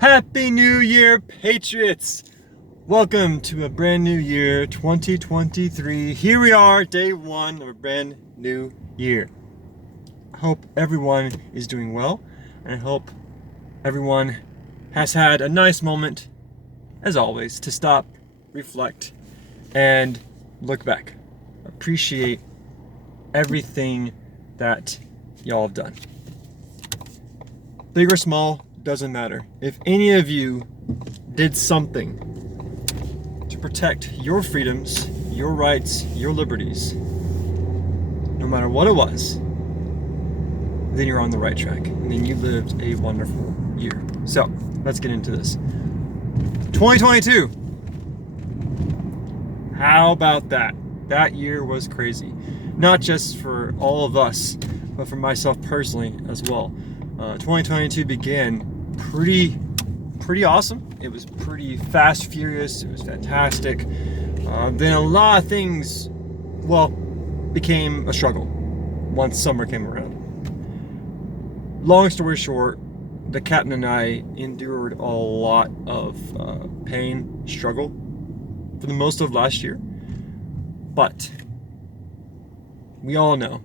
Happy New Year, Patriots! Welcome to a brand new year, 2023. Here we are, day one of a brand new year. I hope everyone is doing well, and I hope everyone has had a nice moment, as always, to stop, reflect, and look back. Appreciate everything that y'all have done. Big or small, doesn't matter. If any of you did something to protect your freedoms, your rights, your liberties, no matter what it was, then you're on the right track. And then you lived a wonderful year. So, let's get into this. 2022. How about that? That year was crazy. Not just for all of us, but for myself personally as well. 2022 began pretty awesome. It was pretty fast, furious. It was fantastic. Then a lot of things, became a struggle once summer came around. Long story short, the captain and I endured a lot of pain, struggle for the most of last year. But we all know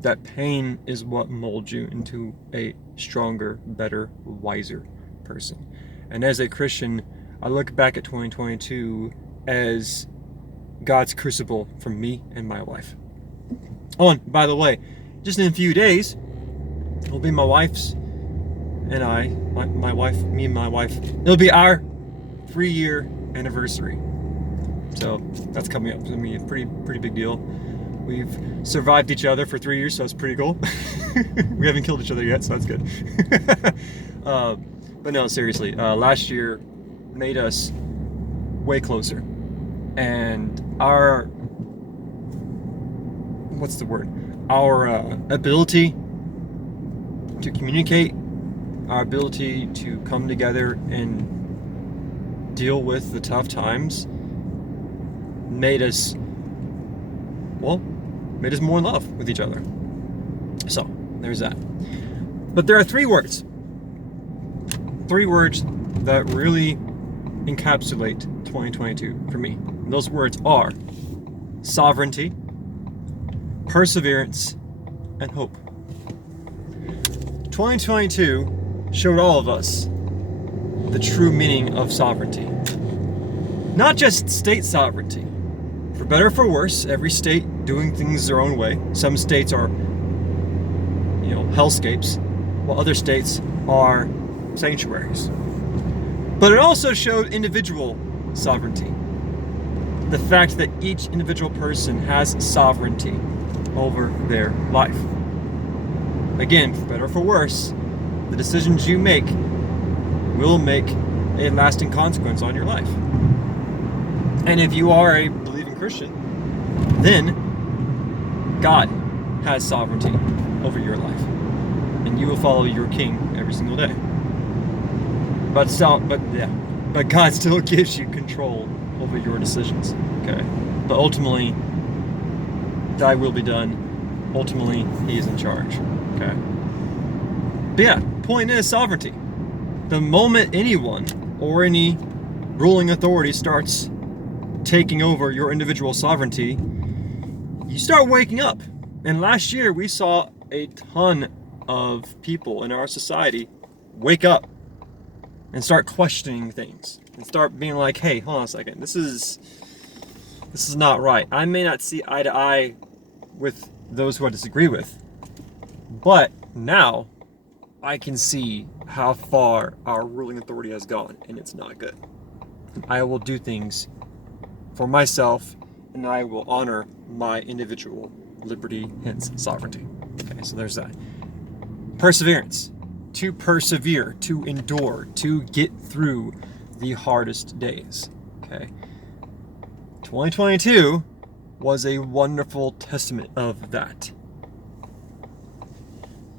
that pain is what molds you into a stronger, better, wiser person. And as a Christian, I look back at 2022 as God's crucible for me and my wife. Oh, and by the way, just in a few days, it'll be my wife's and I, my wife, me and my wife, it'll be our 3-year anniversary. So that's coming up. It's gonna be a pretty big deal. We've survived each other for 3 years, so that's pretty cool. We haven't killed each other yet, so that's good. But no, seriously, last year made us way closer. And our ability to communicate, our ability to come together and deal with the tough times made us more in love with each other. So, there's that. But there are 3 words. 3 words that really encapsulate 2022 for me. And those words are sovereignty, perseverance, and hope. 2022 showed all of us the true meaning of sovereignty. Not just state sovereignty. For better or for worse, every state doing things their own way. Some states are, hellscapes, while other states are sanctuaries. But it also showed individual sovereignty. The fact that each individual person has sovereignty over their life. Again, for better or for worse, the decisions you make will make a lasting consequence on your life. And if you are a believing Christian, then God has sovereignty over your life, and you will follow your King every single day. But God still gives you control over your decisions. Okay, but ultimately, Thy will be done. Ultimately, He is in charge. Okay. But yeah, point is sovereignty. The moment anyone or any ruling authority starts taking over your individual sovereignty, you start waking up. And last year we saw a ton of people in our society wake up and start questioning things and start being like, hey, hold on a second, this is not right. I may not see eye to eye with those who I disagree with, but now I can see how far our ruling authority has gone, and it's not good. And I will do things for myself, and I will honor my individual liberty, hence sovereignty. Okay, so there's that. Perseverance. To persevere, to endure, to get through the hardest days. Okay. 2022 was a wonderful testament of that.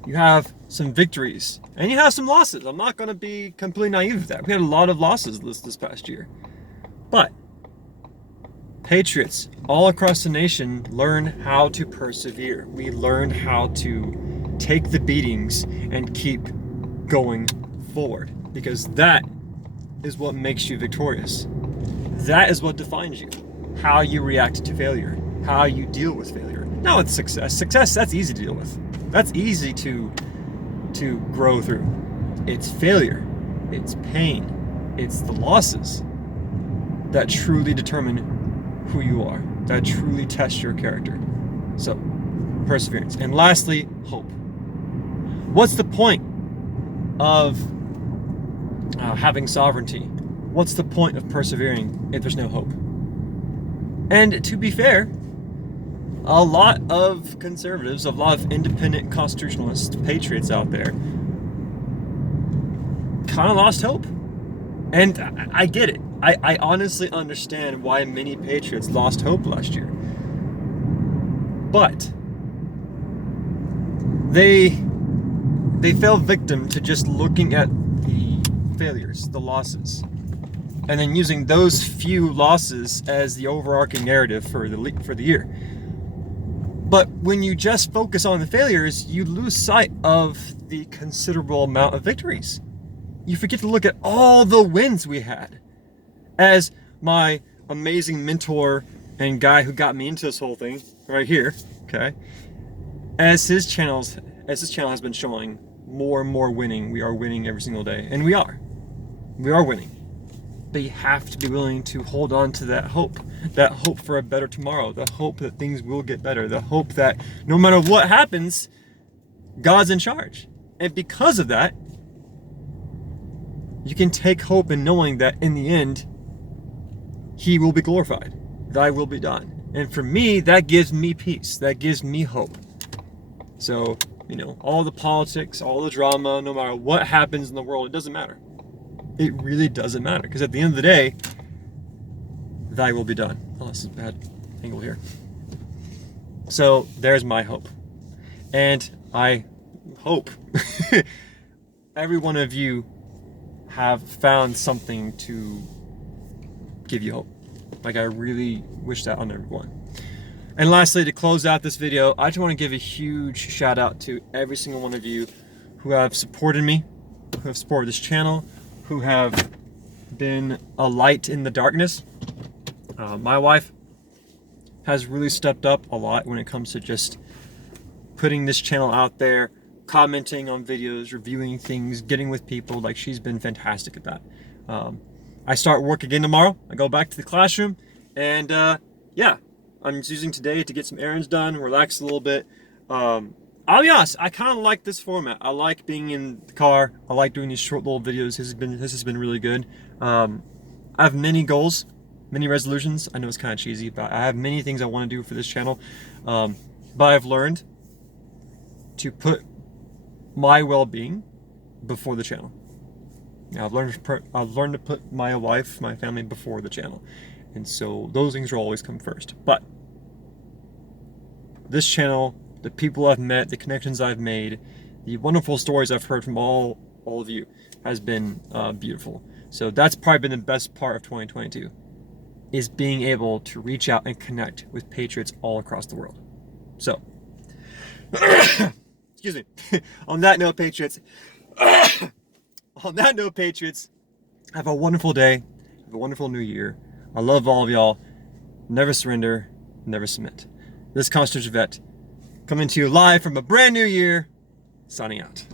You have some victories, and you have some losses. I'm not going to be completely naive with that. We had a lot of losses this past year. But patriots all across the nation learn how to persevere. We learned how to take the beatings and keep going forward, because that is what makes you victorious. That is what defines you. How you react to failure, how you deal with failure. Not with success. Success, that's easy to deal with. That's easy to grow through. It's failure, it's pain, it's the losses that truly determine who you are, that truly test your character. So, perseverance. And lastly, hope. What's the point of having sovereignty? What's the point of persevering if there's no hope? And to be fair, a lot of conservatives, a lot of independent constitutionalist patriots out there kind of lost hope. And I get it. I honestly understand why many patriots lost hope last year. But they fell victim to just looking at the failures, the losses, and then using those few losses as the overarching narrative for the year. But when you just focus on the failures, you lose sight of the considerable amount of victories. You forget to look at all the wins we had. As my amazing mentor and guy who got me into this whole thing right here, okay, as his channel has been showing more and more winning, we are winning every single day, and we are winning. But you have to be willing to hold on to that hope for a better tomorrow, the hope that things will get better, the hope that no matter what happens, God's in charge. And because of that, you can take hope in knowing that in the end, He will be glorified, Thy will be done. And for me, that gives me peace, that gives me hope. So, all the politics, all the drama, no matter what happens in the world, it doesn't matter. It really doesn't matter, because at the end of the day, Thy will be done. Oh, this is a bad angle here. So there's my hope. And I hope every one of you have found something to give you hope. Like, I really wish that on everyone. And lastly, to close out this video, I just want to give a huge shout out to every single one of you who have supported me, who have supported this channel, who have been a light in the darkness. My wife has really stepped up a lot when it comes to just putting this channel out there, commenting on videos, reviewing things, getting with people. Like, she's been fantastic at that. I start work again tomorrow. I go back to the classroom, and yeah, I'm just using today to get some errands done, relax a little bit. I'll be honest, I kind of like this format. I like being in the car. I like doing these short little videos. This has been really good. I have many goals, many resolutions. I know it's kind of cheesy, but I have many things I want to do for this channel. But I've learned to put my well-being before the channel. Now, I've learned to put my wife, my family before the channel. And so those things will always come first. But this channel, the people I've met, the connections I've made, the wonderful stories I've heard from all of you has been beautiful. So that's probably been the best part of 2022, is being able to reach out and connect with patriots all across the world. So, excuse me. On that note, patriots, have a wonderful day. Have a wonderful new year. I love all of y'all. Never surrender, never submit. This is Constitution Vet, coming to you live from a brand new year, signing out.